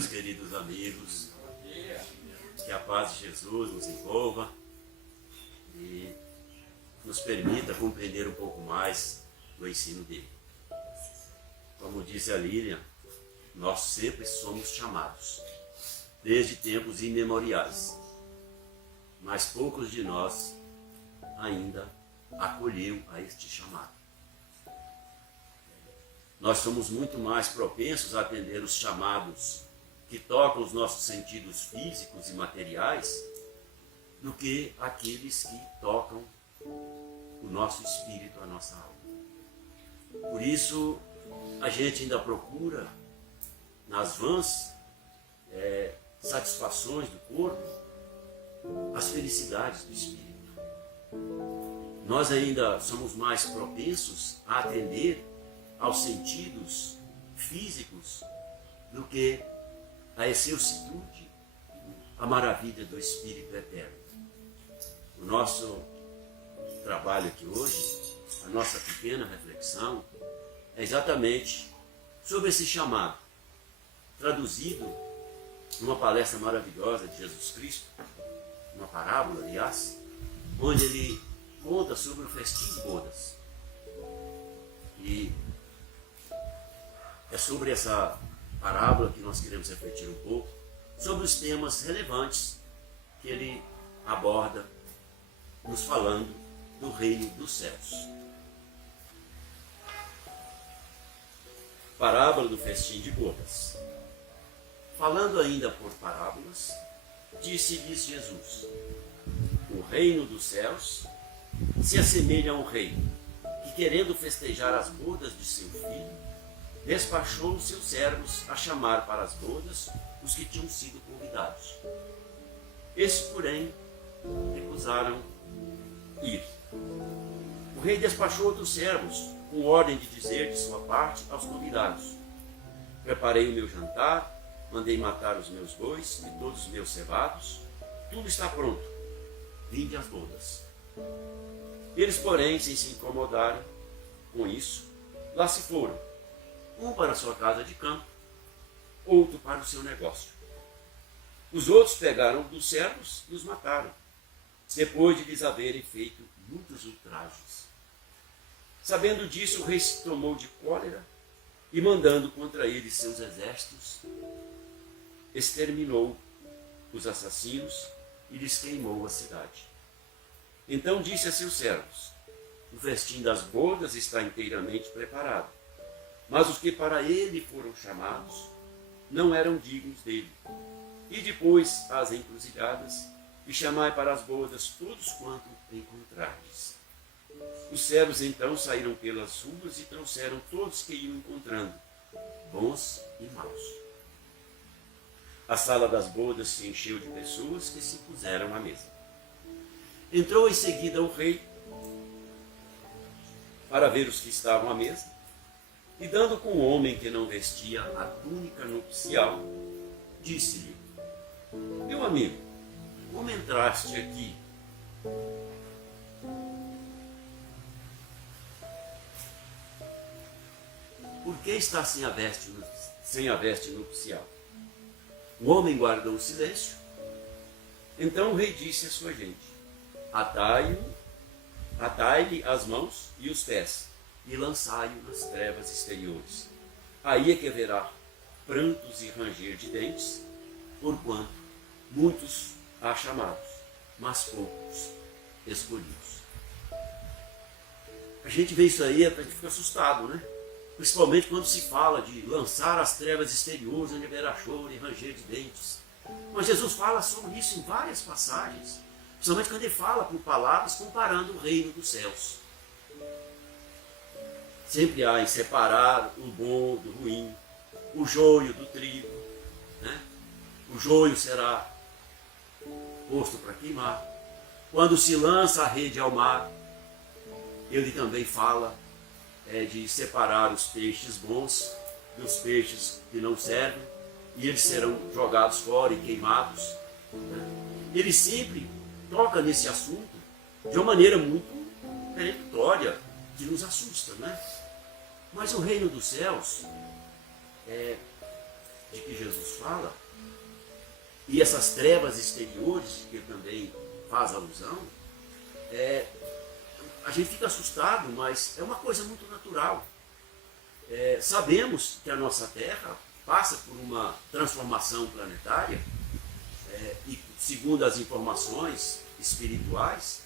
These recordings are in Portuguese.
meus queridos amigos. Que a paz de Jesus nos envolva e nos permita compreender um pouco mais do ensino dele. Como disse a Lilian, nós sempre somos chamados, desde tempos imemoriais, mas poucos de nós ainda acolheu a este chamado. Nós somos muito mais propensos a atender os chamados que tocam os nossos sentidos físicos e materiais do que aqueles que tocam o nosso espírito, a nossa alma. Por isso, a gente ainda procura, nas vãs satisfações do corpo, as felicidades do espírito. Nós ainda somos mais propensos a atender aos sentidos físicos do que a excelsitude, a maravilha do Espírito Eterno. O nosso trabalho aqui hoje, a nossa pequena reflexão, é exatamente sobre esse chamado, traduzido numa palestra maravilhosa de Jesus Cristo, uma parábola, aliás, onde ele conta sobre o festim de bodas. E é sobre essa parábola que nós queremos refletir um pouco, sobre os temas relevantes que ele aborda, nos falando do reino dos céus. Parábola do festim de bodas. Falando ainda por parábolas, disse-lhes Jesus: o reino dos céus se assemelha a um rei que, querendo festejar as bodas de seu filho, despachou os seus servos a chamar para as bodas os que tinham sido convidados. Esses, porém, recusaram ir. O rei despachou outros servos, com ordem de dizer de sua parte aos convidados: preparei o meu jantar, mandei matar os meus bois e todos os meus cevados, tudo está pronto, vinde às bodas. Eles, porém, sem se incomodarem com isso, lá se foram, um para a sua casa de campo, outro para o seu negócio. Os outros pegaram dos servos e os mataram, depois de lhes haverem feito muitos ultrajes. Sabendo disso, o rei se tomou de cólera e, mandando contra eles seus exércitos, exterminou os assassinos e lhes queimou a cidade. Então disse a seus servos: o festim das bodas está inteiramente preparado, mas os que para ele foram chamados não eram dignos dele. E depois às encruzilhadas, e chamai para as bodas todos quanto encontrardes. Os servos então saíram pelas ruas e trouxeram todos que iam encontrando, bons e maus. A sala das bodas se encheu de pessoas que se puseram à mesa. Entrou em seguida o rei para ver os que estavam à mesa, e dando com o homem que não vestia a túnica nupcial, disse-lhe: meu amigo, como entraste aqui? Por que está sem a veste nupcial? O homem guardou o silêncio. Então o rei disse à sua gente: atai-lhe as mãos e os pés, e lançai-o nas trevas exteriores. Aí é que haverá prantos e ranger de dentes, porquanto muitos há chamados, mas poucos escolhidos. A gente vê isso aí, a gente fica assustado, né? Principalmente quando se fala de lançar as trevas exteriores, onde haverá choro e ranger de dentes. Mas Jesus fala sobre isso em várias passagens, principalmente quando ele fala por palavras comparando o reino dos céus. Sempre há em separar o bom do ruim, o joio do trigo, né? O joio será posto para queimar. Quando se lança a rede ao mar, ele também fala de separar os peixes bons dos peixes que não servem, e eles serão jogados fora e queimados. Né? Ele sempre toca nesse assunto de uma maneira muito peremptória, que nos assusta, né? Mas o reino dos céus de que Jesus fala, e essas trevas exteriores, que ele também faz alusão, a gente fica assustado, mas é uma coisa muito natural. Sabemos que a nossa Terra passa por uma transformação planetária, e segundo as informações espirituais,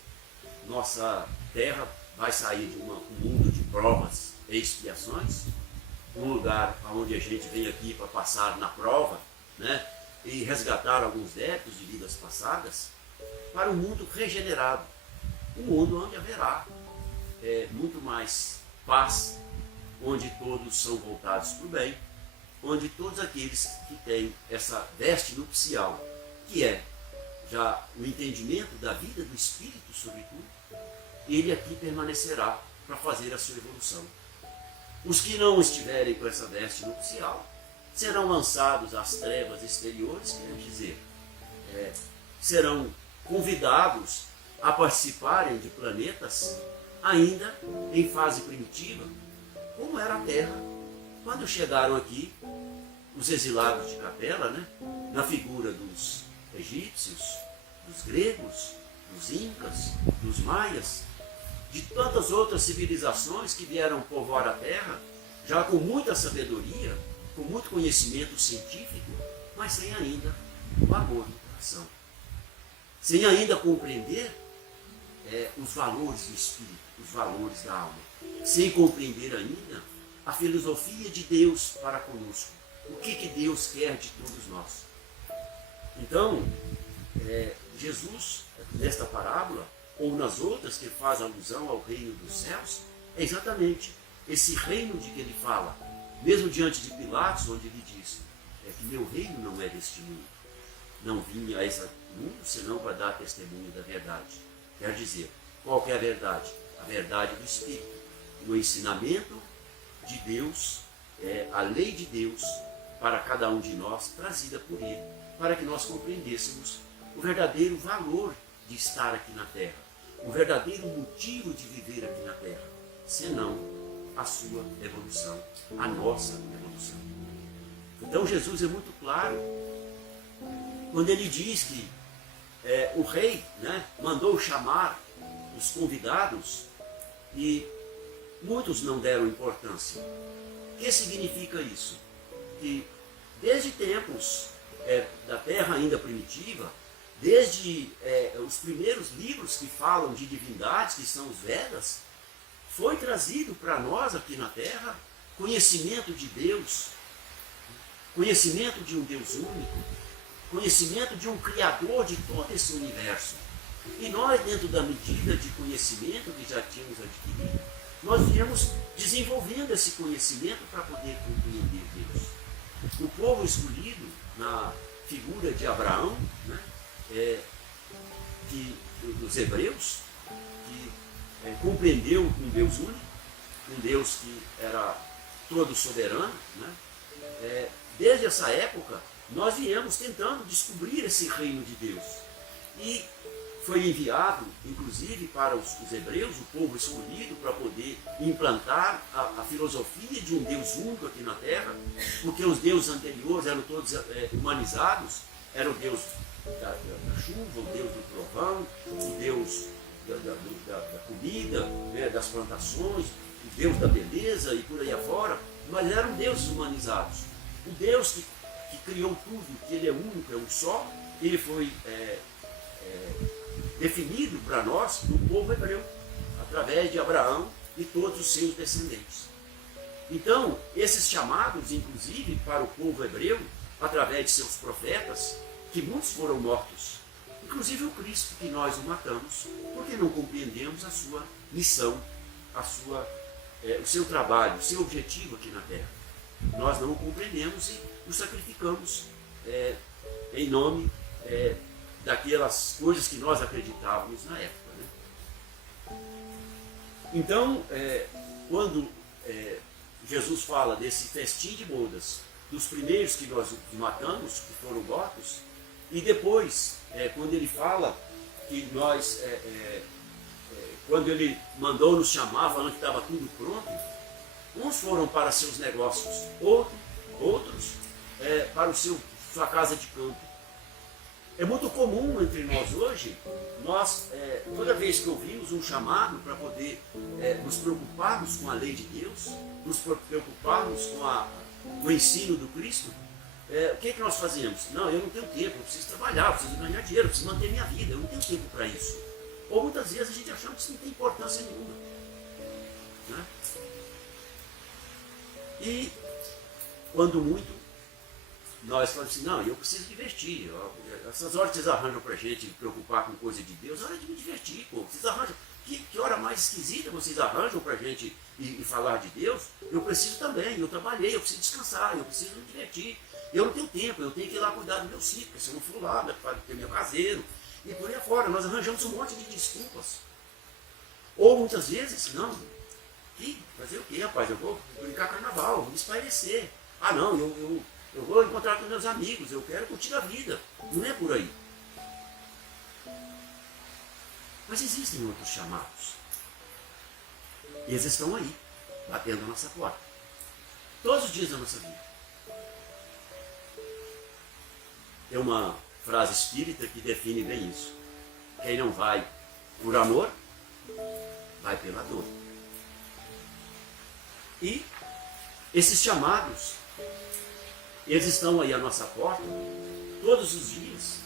nossa Terra vai sair de um mundo de provas e expiações, um lugar onde a gente vem aqui para passar na prova, né, e resgatar alguns débitos de vidas passadas, para um mundo regenerado, um mundo onde haverá muito mais paz, onde todos são voltados para o bem, onde todos aqueles que têm essa veste nupcial, que é já o entendimento da vida do Espírito, sobretudo, ele aqui permanecerá para fazer a sua evolução. Os que não estiverem com essa veste nupcial serão lançados às trevas exteriores, quer dizer, serão convidados a participarem de planetas ainda em fase primitiva, como era a Terra. Quando chegaram aqui, os exilados de Capela, né, na figura dos egípcios, dos gregos, dos incas, dos maias, de tantas outras civilizações que vieram povoar a Terra, já com muita sabedoria, com muito conhecimento científico, mas sem ainda o amor no coração. Sem ainda compreender os valores do Espírito, os valores da alma. Sem compreender ainda a filosofia de Deus para conosco. O que Deus quer de todos nós. Então, Jesus, nesta parábola, ou nas outras que faz alusão ao reino dos céus, é exatamente esse reino de que ele fala, mesmo diante de Pilatos, onde ele diz que meu reino não é deste mundo, não vim a esse mundo senão para dar testemunho da verdade. Quer dizer, qual que é a verdade? A verdade do Espírito, o ensinamento de Deus, a lei de Deus para cada um de nós, trazida por ele, para que nós compreendêssemos o verdadeiro valor de estar aqui na Terra, o verdadeiro motivo de viver aqui na Terra, senão a sua evolução, a nossa evolução. Então Jesus é muito claro quando ele diz que o rei, né, mandou chamar os convidados e muitos não deram importância. O que significa isso? Que desde tempos da Terra ainda primitiva, desde os primeiros livros que falam de divindades, que são os Vedas, foi trazido para nós aqui na Terra conhecimento de Deus, conhecimento de um Deus único, conhecimento de um Criador de todo esse universo. E nós, dentro da medida de conhecimento que já tínhamos adquirido, nós viemos desenvolvendo esse conhecimento para poder compreender Deus. O povo escolhido, na figura de Abraão, né, dos hebreus, que compreendeu um Deus único, um Deus que era todo soberano, né, desde essa época, nós viemos tentando descobrir esse reino de Deus. E foi enviado, inclusive, para os hebreus, o povo escolhido, para poder implantar a filosofia de um Deus único aqui na Terra, porque os deuses anteriores eram todos humanizados, era o Deus da chuva, o Deus do trovão, o Deus da comida, né, das plantações, o Deus da beleza e por aí afora, mas eram deuses humanizados. O Deus que criou tudo, que ele é único, é um só, ele foi definido para nós no povo hebreu, através de Abraão e todos os seus descendentes. Então, esses chamados, inclusive, para o povo hebreu, através de seus profetas, que muitos foram mortos, inclusive o Cristo, que nós o matamos, porque não compreendemos a sua missão, o seu trabalho, o seu objetivo aqui na Terra. Nós não o compreendemos e o sacrificamos em nome daquelas coisas que nós acreditávamos na época. Né? Então, quando Jesus fala desse festim de bodas, dos primeiros que nós matamos, que foram mortos, e depois, quando ele fala que nós, quando ele mandou nos chamar, falando que estava tudo pronto, uns foram para seus negócios, outros para sua casa de campo. É muito comum entre nós hoje, toda vez que ouvimos um chamado para poder nos preocuparmos com a lei de Deus, nos preocuparmos com o ensino do Cristo, o que nós fazemos? Não, eu não tenho tempo, eu preciso trabalhar, eu preciso ganhar dinheiro, eu preciso manter minha vida, eu não tenho tempo para isso. Ou muitas vezes a gente achamos que isso não tem importância nenhuma. Né? E, quando muito, nós falamos assim, não, eu preciso divertir. Essas horas que vocês arranjam para a gente preocupar com coisa de Deus, é hora de me divertir, pô. Vocês arranjam, que hora mais esquisita vocês arranjam para a gente ir falar de Deus? Eu preciso também, eu trabalhei, eu preciso descansar, eu preciso me divertir. Eu não tenho tempo, eu tenho que ir lá cuidar do meu sítio, se eu não for lá, para ter meu caseiro. E por aí afora, nós arranjamos um monte de desculpas. Ou muitas vezes, não, fazer o quê, rapaz? Eu vou brincar carnaval, vou me espairecer. Ah, não, eu vou encontrar com meus amigos, eu quero curtir a vida. Não é por aí. Mas existem outros chamados. E eles estão aí, batendo a nossa porta. Todos os dias da nossa vida. Tem uma frase espírita que define bem isso. Quem não vai por amor, vai pela dor. E esses chamados, eles estão aí à nossa porta todos os dias,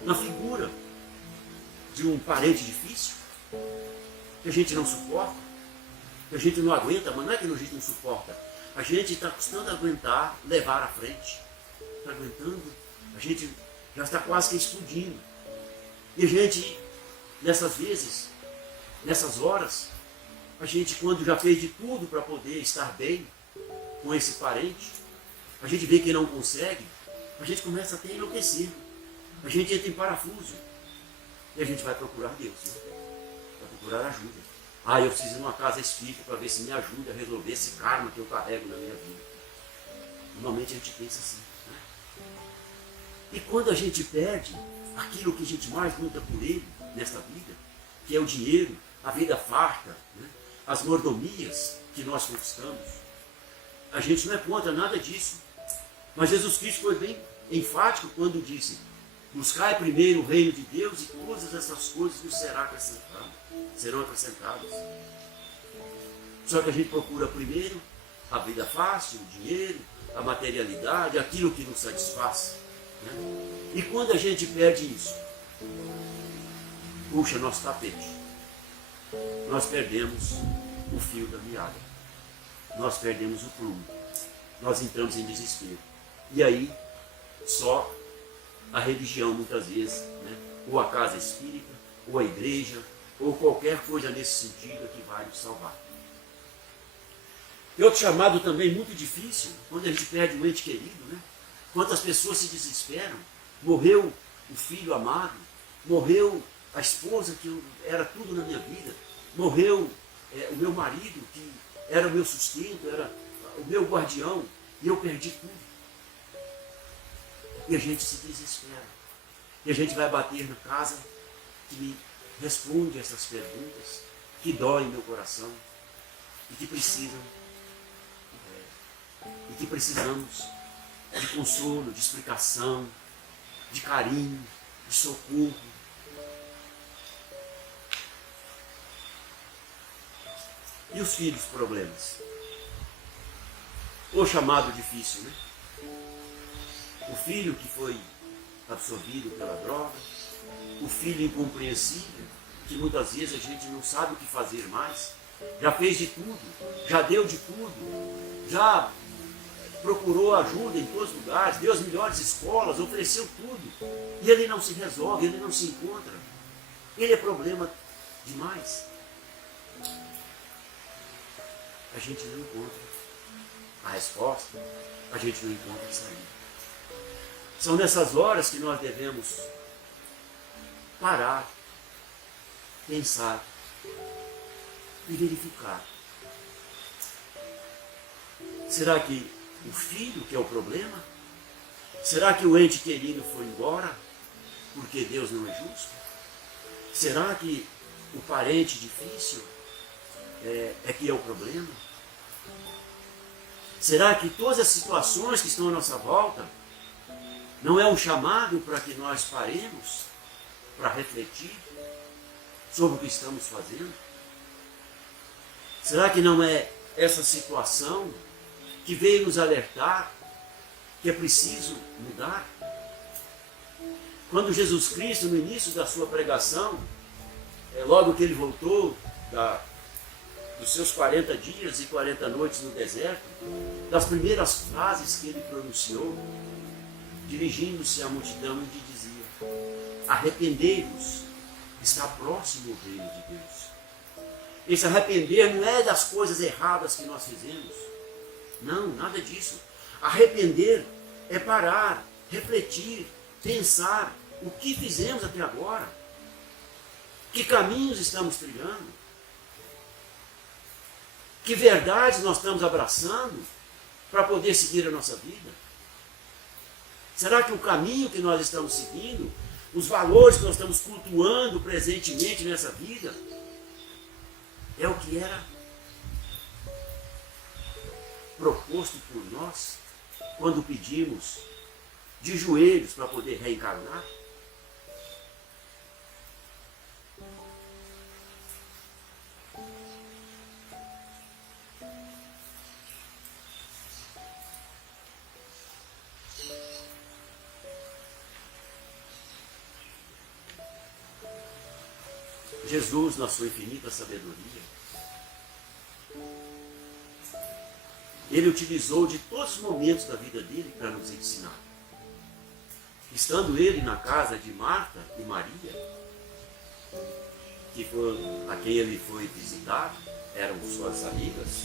na figura de um parente difícil, que a gente não suporta, que a gente não aguenta, mas não é que a gente não suporta, a gente está custando aguentar, levar à frente. Está aguentando, a gente já está quase que explodindo. E a gente, nessas vezes, nessas horas, a gente, quando já fez de tudo para poder estar bem com esse parente, a gente vê que não consegue, a gente começa até a enlouquecer. A gente entra em parafuso. E a gente vai procurar Deus, né? Vai procurar ajuda. Ah, eu preciso de uma casa espírita para ver se me ajuda a resolver esse karma que eu carrego na minha vida. Normalmente a gente pensa assim. Né? E quando a gente perde aquilo que a gente mais luta por ele nesta vida, que é o dinheiro, a vida farta, né? As mordomias que nós conquistamos, a gente não é contra nada disso. Mas Jesus Cristo foi bem enfático quando disse: buscai primeiro o reino de Deus e todas essas coisas nos serão acrescentadas. Só que a gente procura primeiro a vida fácil, o dinheiro, a materialidade, aquilo que nos satisfaz. Né? E quando a gente perde isso, puxa nosso tapete. Nós perdemos o fio da meada. Nós perdemos o prumo. Nós entramos em desespero. E aí, só a religião, muitas vezes, né? Ou a casa espírita, ou a igreja, ou qualquer coisa nesse sentido é que vai nos salvar. E outro chamado também muito difícil, quando a gente perde um ente querido, né? Quantas pessoas se desesperam. Morreu o filho amado, morreu a esposa que era tudo na minha vida, morreu o meu marido que era o meu sustento, era o meu guardião, e eu perdi tudo. E a gente se desespera. E a gente vai bater na casa que me responde essas perguntas, que doem meu coração, e que precisam, e que precisamos de consolo, de explicação, de carinho, de socorro. E os filhos, problemas? O chamado difícil, né? O filho que foi absorvido pela droga, o filho incompreensível, que muitas vezes a gente não sabe o que fazer mais, já fez de tudo, já deu de tudo, já procurou ajuda em todos os lugares, deu as melhores escolas, ofereceu tudo, e ele não se resolve, ele não se encontra. Ele é problema demais. A gente não encontra a resposta, a gente não encontra a saída. São nessas horas que nós devemos parar, pensar e verificar. Será que o filho que é o problema? Será que o ente querido foi embora porque Deus não é justo? Será que o parente difícil é que é o problema? Será que todas as situações que estão à nossa volta não é um chamado para que nós paremos para refletir sobre o que estamos fazendo? Será que não é essa situação que veio nos alertar que é preciso mudar? Quando Jesus Cristo, no início da sua pregação, logo que ele voltou dos seus 40 dias e 40 noites no deserto, das primeiras frases que ele pronunciou, dirigindo-se à multidão, ele dizia: arrependei-vos, está próximo o reino de Deus. Esse arrepender não é das coisas erradas que nós fizemos. Não, nada disso. Arrepender é parar, refletir, pensar o que fizemos até agora, que caminhos estamos trilhando, que verdades nós estamos abraçando para poder seguir a nossa vida. Será que o caminho que nós estamos seguindo, os valores que nós estamos cultuando presentemente nessa vida, é o que era proposto por nós quando pedimos de joelhos para poder reencarnar? Jesus, na sua infinita sabedoria, ele utilizou de todos os momentos da vida dele para nos ensinar. Estando ele na casa de Marta e Maria, que foi a quem ele foi visitar, eram suas amigas,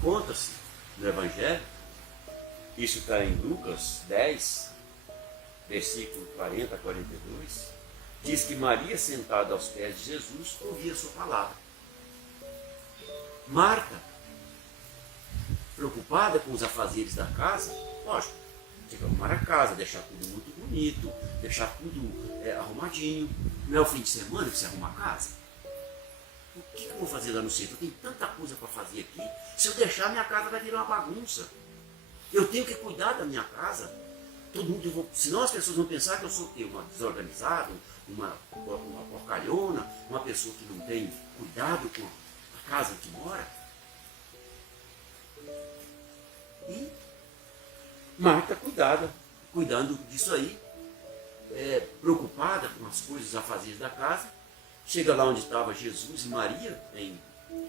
conta-se no Evangelho, isso está em Lucas 10, versículo 40 a 42, diz que Maria, sentada aos pés de Jesus, ouvia a sua palavra. Marta, preocupada com os afazeres da casa, lógico, tinha que arrumar a casa, deixar tudo muito bonito, deixar tudo arrumadinho. Não é o fim de semana que você arruma a casa? O que eu vou fazer lá no centro? Eu tenho tanta coisa para fazer aqui. Se eu deixar, minha casa vai virar uma bagunça. Eu tenho que cuidar da minha casa. Todo mundo, senão as pessoas vão pensar que eu sou uma desorganizada, uma porcalhona, uma pessoa que não tem cuidado com a casa que mora. E Marta cuidando disso aí, preocupada com as coisas, os afazeres da casa. Chega lá onde estava Jesus e Maria, em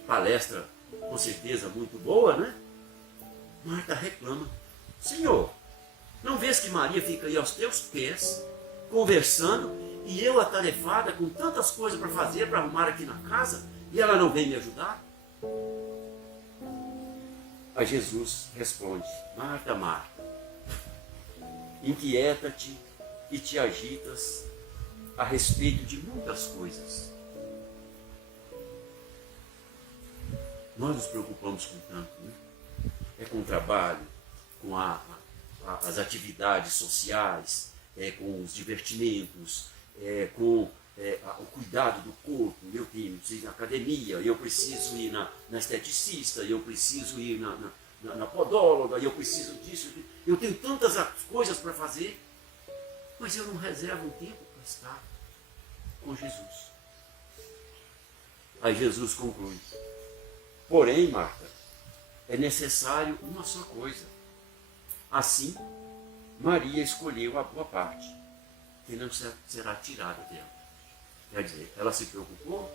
palestra com certeza muito boa, né? Marta reclama: Senhor, não vês que Maria fica aí aos teus pés, conversando, e eu atarefada com tantas coisas para fazer, para arrumar aqui na casa, e ela não vem me ajudar? Aí Jesus responde: Marta, Marta, inquieta-te e te agitas a respeito de muitas coisas. Nós nos preocupamos com tanto, né? É com o trabalho, com as atividades sociais, com os divertimentos, com o cuidado do corpo. Eu preciso ir na academia, eu preciso ir na esteticista, eu preciso ir na podóloga, eu preciso disso. Eu tenho tantas coisas para fazer, mas eu não reservo um tempo para estar com Jesus. Aí Jesus conclui: porém, Marta, é necessário uma só coisa. Assim, Maria escolheu a boa parte, que não será tirada dela. Quer dizer, ela se preocupou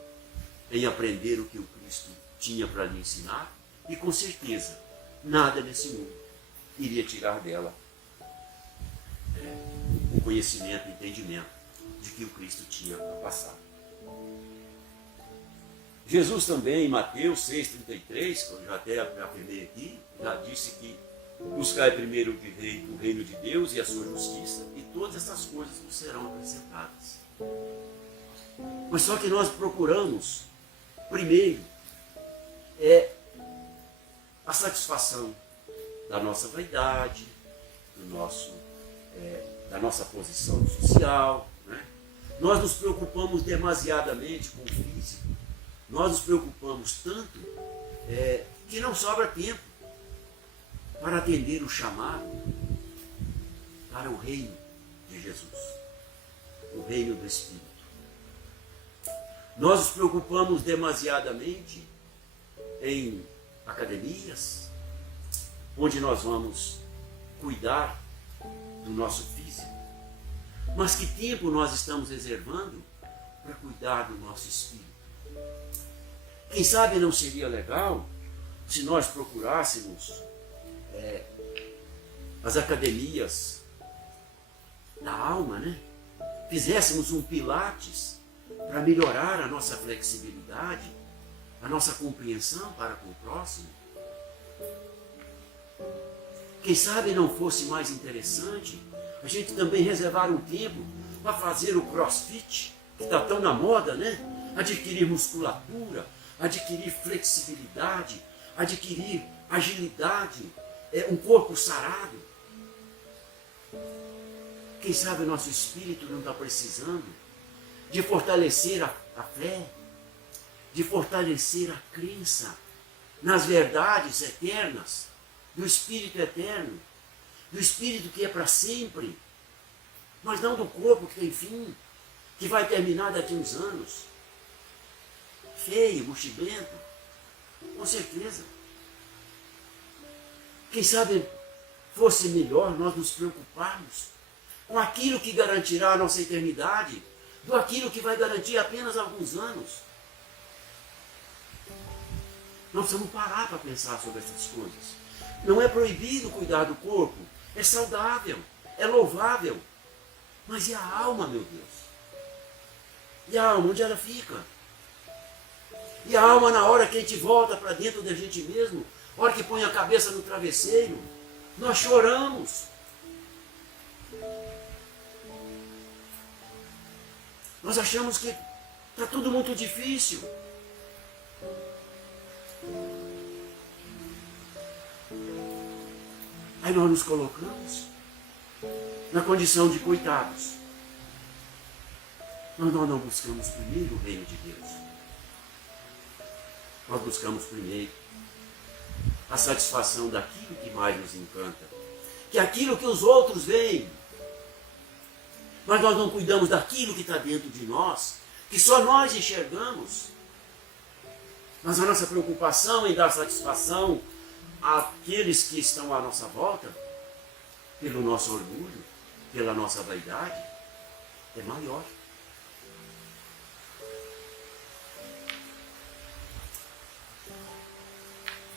em aprender o que o Cristo tinha para lhe ensinar, e com certeza, nada nesse mundo iria tirar dela o conhecimento, o entendimento de que o Cristo tinha para passar. Jesus também, em Mateus 6,33, que eu já até afirmei aqui, já disse que buscai primeiro o reino de Deus e a sua justiça, e todas essas coisas nos serão acrescentadas. Mas só que nós procuramos, primeiro, a satisfação da nossa vaidade, da nossa posição social, né? Nós nos preocupamos demasiadamente com o físico, nós nos preocupamos tanto que não sobra tempo para atender o chamado para o reino de Jesus, o reino do Espírito. Nós nos preocupamos demasiadamente em academias, onde nós vamos cuidar do nosso físico. Mas que tempo nós estamos reservando para cuidar do nosso espírito? Quem sabe não seria legal se nós procurássemos as academias da alma, né? Fizéssemos um pilates para melhorar a nossa flexibilidade, a nossa compreensão para com o próximo. Quem sabe não fosse mais interessante a gente também reservar um tempo para fazer o crossfit, que está tão na moda, né? Adquirir musculatura, adquirir flexibilidade, adquirir agilidade, um corpo sarado. Quem sabe o nosso espírito não está precisando de fortalecer a fé, de fortalecer a crença nas verdades eternas, do Espírito eterno, do Espírito que é para sempre, mas não do corpo que tem fim, que vai terminar daqui a uns anos. Feio, mochilento, com certeza. Quem sabe fosse melhor nós nos preocuparmos com aquilo que garantirá a nossa eternidade, do aquilo que vai garantir apenas alguns anos. Nós precisamos parar para pensar sobre essas coisas. Não é proibido cuidar do corpo, é saudável, é louvável. Mas e a alma, meu Deus? E a alma, onde ela fica? E a alma na hora que a gente volta para dentro da gente mesmo, na hora que põe a cabeça no travesseiro, nós choramos. Nós achamos que está tudo muito difícil. Aí nós nos colocamos na condição de coitados. Mas nós não buscamos primeiro o reino de Deus. Nós buscamos primeiro a satisfação daquilo que mais nos encanta, que é aquilo que os outros veem. Mas nós não cuidamos daquilo que está dentro de nós, que só nós enxergamos. Mas a nossa preocupação em dar satisfação àqueles que estão à nossa volta, pelo nosso orgulho, pela nossa vaidade, é maior.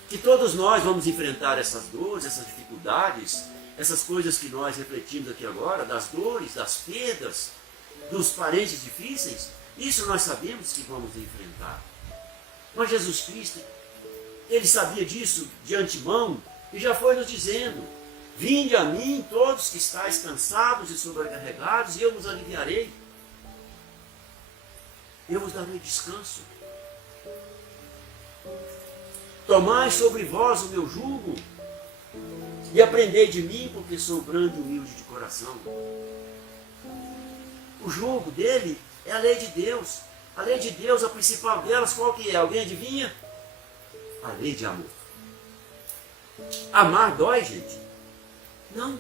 Que todos nós vamos enfrentar essas dores, essas dificuldades, essas coisas que nós refletimos aqui agora, das dores, das perdas, dos parentes difíceis, isso nós sabemos que vamos enfrentar. Mas Jesus Cristo, Ele sabia disso de antemão e já foi nos dizendo: vinde a mim todos que estáis cansados e sobrecarregados, e eu vos aliviarei. Eu vos darei descanso. Tomai sobre vós o meu jugo e aprendei de mim, porque sou grande e humilde de coração. O jugo dele é a lei de Deus. A lei de Deus, a principal delas, qual que é? Alguém adivinha? A lei de amor. Amar dói, gente? Não.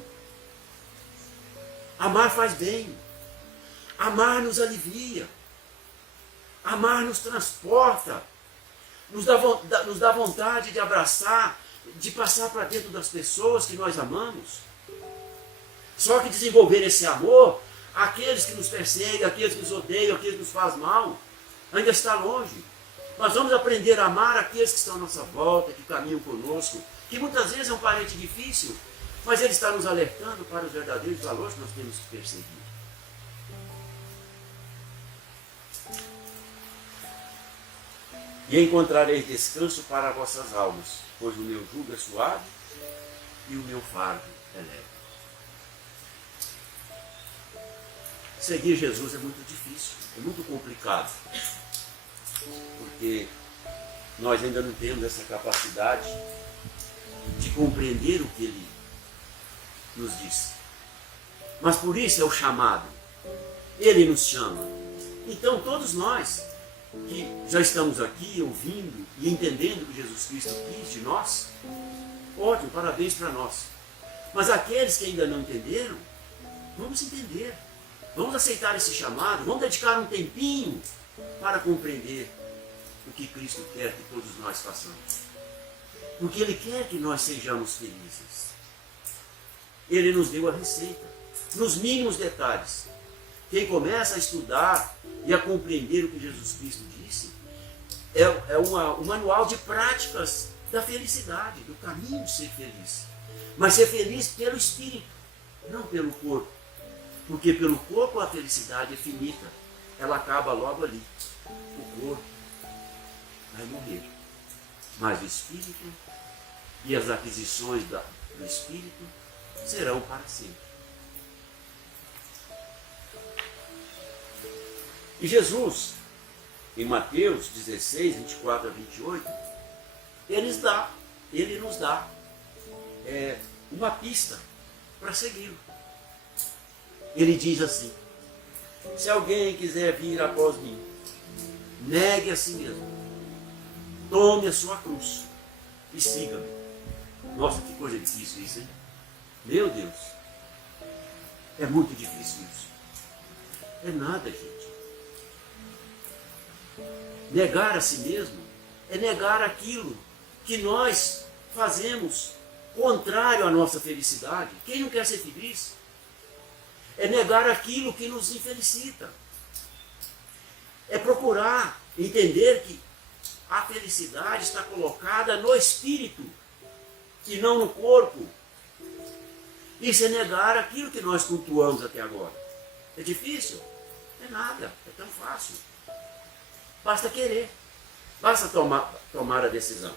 Amar faz bem. Amar nos alivia. Amar nos transporta. Nos dá vontade de abraçar, de passar para dentro das pessoas que nós amamos. Só que desenvolver esse amor, aqueles que nos perseguem, aqueles que nos odeiam, aqueles que nos fazem mal, ainda está longe. Nós vamos aprender a amar aqueles que estão à nossa volta, que caminham conosco, que muitas vezes é um parente difícil, mas ele está nos alertando para os verdadeiros valores que nós temos que perseguir. E encontrareis descanso para vossas almas, pois o meu jugo é suave e o meu fardo é leve. Seguir Jesus é muito difícil, é muito complicado, porque nós ainda não temos essa capacidade de compreender o que Ele nos diz. Mas por isso é o chamado. Ele nos chama. Então todos nós que Já estamos aqui ouvindo e entendendo o que Jesus Cristo quis de nós? Ótimo, parabéns para nós. Mas aqueles que ainda não entenderam, vamos entender. Vamos aceitar esse chamado, vamos dedicar um tempinho para compreender o que Cristo quer que todos nós façamos. Porque Ele quer que nós sejamos felizes. Ele nos deu a receita, nos mínimos detalhes. Quem começa a estudar e a compreender o que Jesus Cristo disse, é um manual de práticas da felicidade, do caminho de ser feliz. Mas ser feliz pelo Espírito, não pelo corpo. Porque pelo corpo a felicidade é finita. Ela acaba logo ali. O corpo vai morrer. Mas o Espírito e as aquisições do Espírito serão para sempre. E Jesus, em Mateus 16, 24 a 28, ele nos dá uma pista para segui-lo. Ele diz assim: se alguém quiser vir após mim, negue a si mesmo, tome a sua cruz e siga-me. Nossa, que coisa difícil isso, hein? Meu Deus, é muito difícil isso. É nada, gente. Negar a si mesmo é negar aquilo que nós fazemos contrário à nossa felicidade. Quem não quer ser feliz? É negar aquilo que nos infelicita. É procurar entender que a felicidade está colocada no espírito e não no corpo. Isso é negar aquilo que nós cultuamos até agora. É difícil? É nada, é tão fácil. Basta querer, basta tomar a decisão.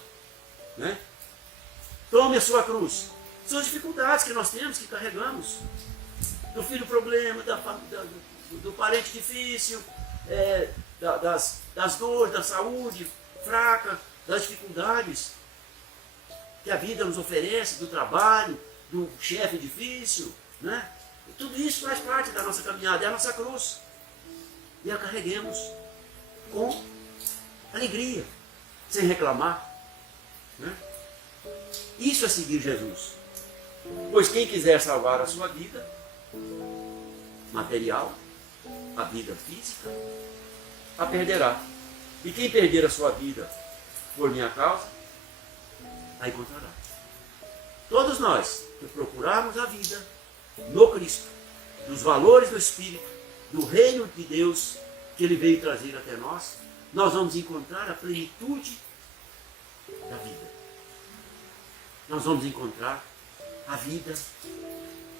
Né? Tome a sua cruz. São as dificuldades que nós temos, que carregamos. Do filho problema, do parente difícil, das dores, da saúde fraca, das dificuldades que a vida nos oferece, do trabalho, do chefe difícil. Né? Tudo isso faz parte da nossa caminhada, é a nossa cruz. E a carreguemos com alegria, sem reclamar. Né? Isso é seguir Jesus. Pois quem quiser salvar a sua vida material, a vida física, a perderá. E quem perder a sua vida por minha causa, a encontrará. Todos nós que procurarmos a vida no Cristo, dos valores do Espírito, do reino de Deus que Ele veio trazer até nós, nós vamos encontrar a plenitude da vida. Nós vamos encontrar a vida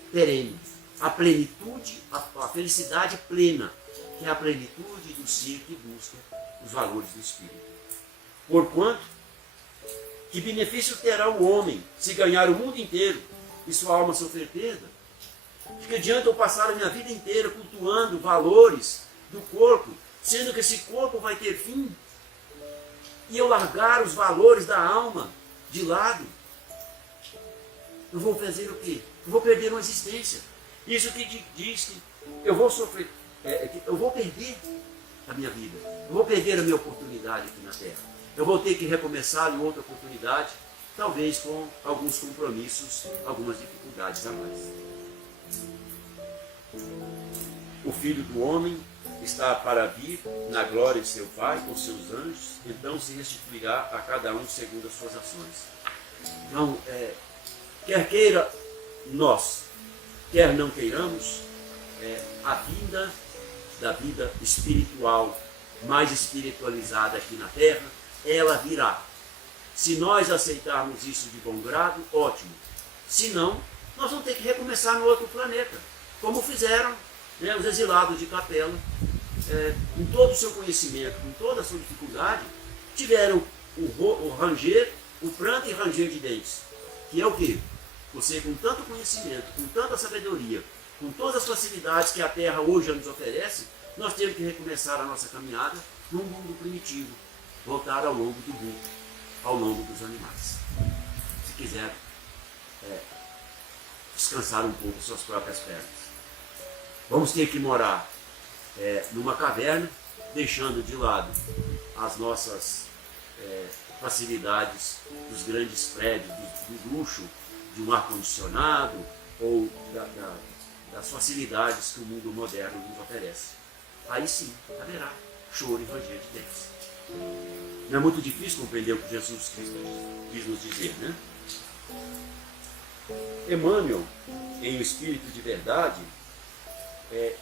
perene, a plenitude, a felicidade plena, que é a plenitude do ser que busca os valores do Espírito. Porquanto, que benefício terá o homem se ganhar o mundo inteiro e sua alma sofrer perda? De que adianta eu passar a minha vida inteira cultuando valores do corpo, sendo que esse corpo vai ter fim, e eu largar os valores da alma de lado? Eu vou fazer o quê? Eu vou perder uma existência. Isso que diz que eu vou sofrer, eu vou perder a minha vida, eu vou perder a minha oportunidade aqui na Terra. Eu vou ter que recomeçar em outra oportunidade, talvez com alguns compromissos, algumas dificuldades a mais. O Filho do Homem está para vir na glória de seu Pai com seus anjos, então se restituirá a cada um segundo as suas ações. Então, quer queira nós, quer não queiramos, a vinda da vida espiritual, mais espiritualizada aqui na Terra, ela virá. Se nós aceitarmos isso de bom grado, ótimo. Se não, nós vamos ter que recomeçar no outro planeta, como fizeram os exilados de Capela, com todo o seu conhecimento, com toda a sua dificuldade, tiveram o ranger, o pranto e ranger de dentes, que é o quê? Você, com tanto conhecimento, com tanta sabedoria, com todas as facilidades que a Terra hoje nos oferece, nós temos que recomeçar a nossa caminhada num mundo primitivo, voltar ao longo do mundo, ao longo dos animais. Se quiser descansar um pouco suas próprias pernas. Vamos ter que morar numa caverna, deixando de lado as nossas facilidades dos grandes prédios, do luxo de um ar-condicionado ou das facilidades que o mundo moderno nos oferece. Aí sim, haverá choro e ranger de dentes. Não é muito difícil compreender o que Jesus quis nos dizer, né? Emmanuel, em O Espírito de Verdade,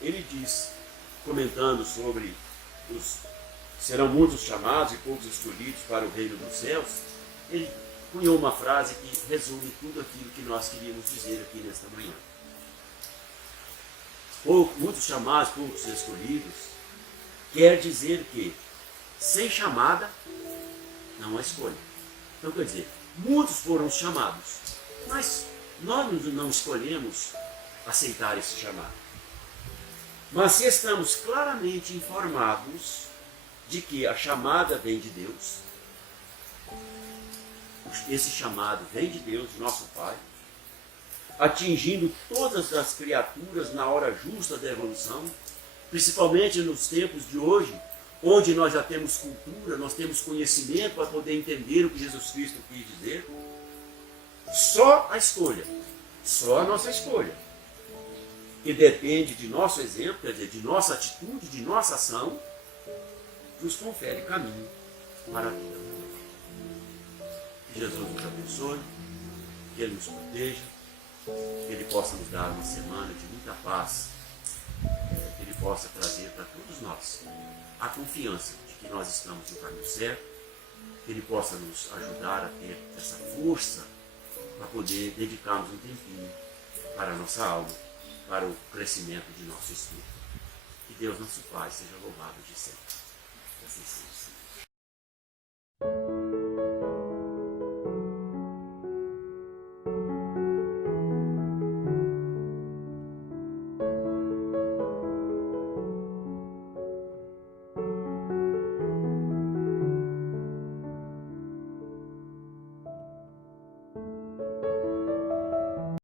ele diz, comentando sobre serão muitos chamados e poucos escolhidos para o reino dos céus, ele cunhou uma frase que resume tudo aquilo que nós queríamos dizer aqui nesta manhã. Muitos chamados, poucos escolhidos, quer dizer que sem chamada não há escolha. Então quer dizer, muitos foram chamados, mas nós não escolhemos aceitar esse chamado. Mas se estamos claramente informados de que a chamada vem de Deus, esse chamado vem de Deus, de nosso Pai, atingindo todas as criaturas na hora justa da evolução, principalmente nos tempos de hoje, onde nós já temos cultura, nós temos conhecimento para poder entender o que Jesus Cristo quis dizer. Só a escolha, só a nossa escolha, que depende de nosso exemplo, quer dizer, de nossa atitude, de nossa ação, nos confere caminho para a vida. Que Jesus nos abençoe, que Ele nos proteja, que Ele possa nos dar uma semana de muita paz, que Ele possa trazer para todos nós a confiança de que nós estamos no caminho certo, que Ele possa nos ajudar a ter essa força para poder dedicarmos um tempinho para a nossa alma, para o crescimento de nosso espírito. Que Deus, nosso Pai, seja louvado de sempre. Assim seja.